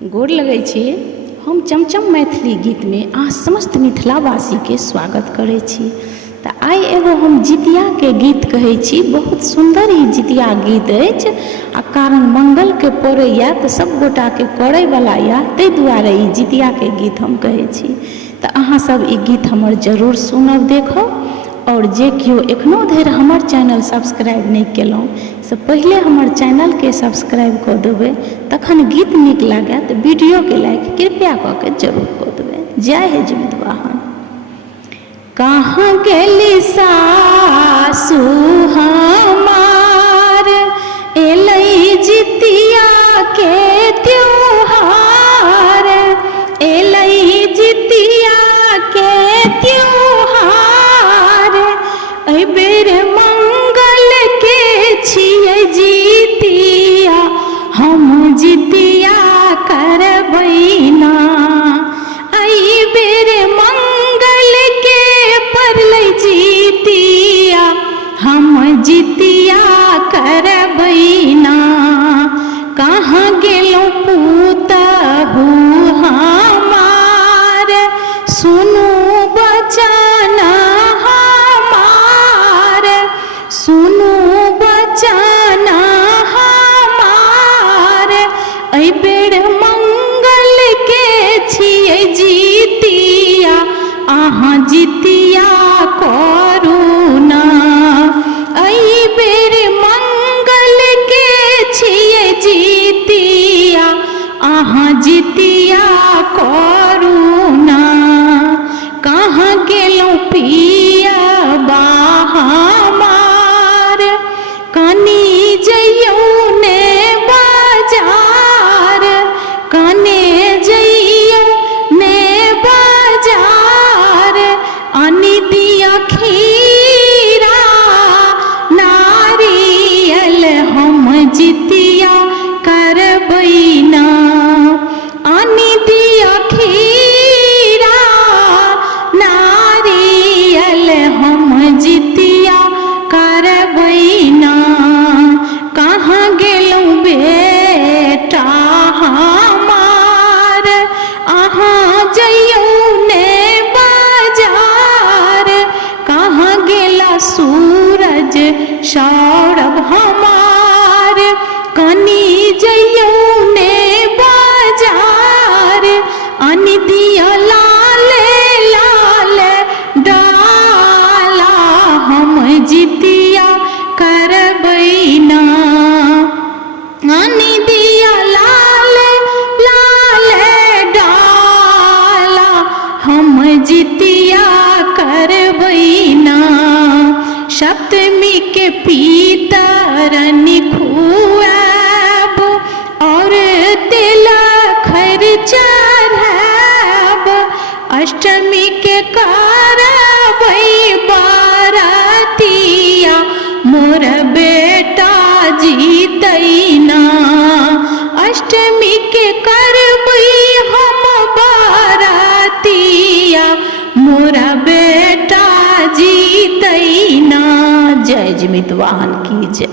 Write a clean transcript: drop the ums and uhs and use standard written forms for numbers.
गोर लगै छी। हम चमचम मैथिली गीत में अहाँ समस्त मिथिलावासी के स्वागत करै छी। तऽ आइ एगो हम जितियाके गीत कहै छी। बहुत सुंदर ई जितिया गीत अछि आ कारण मंगल के पड़ैया तऽ सब गोटा के करय वाला या ताहि दुआरे ई जितियाके गीत हम कहै छी। तऽ अहाँ सब ई गीत हमर जरूर सुनब देखब। और जे केओ एखनो धरि हमर चैनल सब्सक्राइब नहीं केलहुँ से पहिले हमर चैनल के सब्सक्राइब कऽ देबै। तखन गीत नीक लागत तऽ वीडियो के लाइक कृपया कऽ के जरूर कऽ देबै। जय हे जिमितवाहन। कहाँ गेली सासु हमार एलै जितिया के त्योहार, एलै जितिया के त्योहार। एहि बेर मंगल के छियै जितिया, हम जितिया करबै ना। एहि बेर मंगल के पड़लै जितिया, हम जितिया करबै ना। कहाँ गेलहुँ पुतहु हमार, सुनू बचन हमार, सुनू बचन हमार। एहि बेर मंगल के छियै जितिया, अहाँ जितिया करू ना। एहि बेर मंगल के छियै जितिया, अहाँ जितिया करू ना। कहाँ गेलहुँ पियबा हमार, कनी जइयौ ने बाजार, कने जइयौ ने बाजार। आनि दिया खीरा नारियल, हम जितिया करबै ना। आनि दिया खीरा नारियल, हम जितिया करबै ना। कहाँ गेलहुँ बेटा हमार, अहाँ जइयौ ने बाजार। कहाँ गेला सूरज सौरभ हमार, कनी जइयौ ने बाजार। आनि दिया लाल लाल डाला, हम जितिया करबै ना। आनि दिया लाल लाल डाला, हम जितिया करबै ना। सप्तमी के पितरन खुआब, और तिलखर चढ़ाब। अष्टमी के करबै बारतिया, मोर बेटा जीतै ना। अष्टमी के करबै हम बारतिया, मोरा बेटा जीतै ना। जय जिमितवाहन की जय।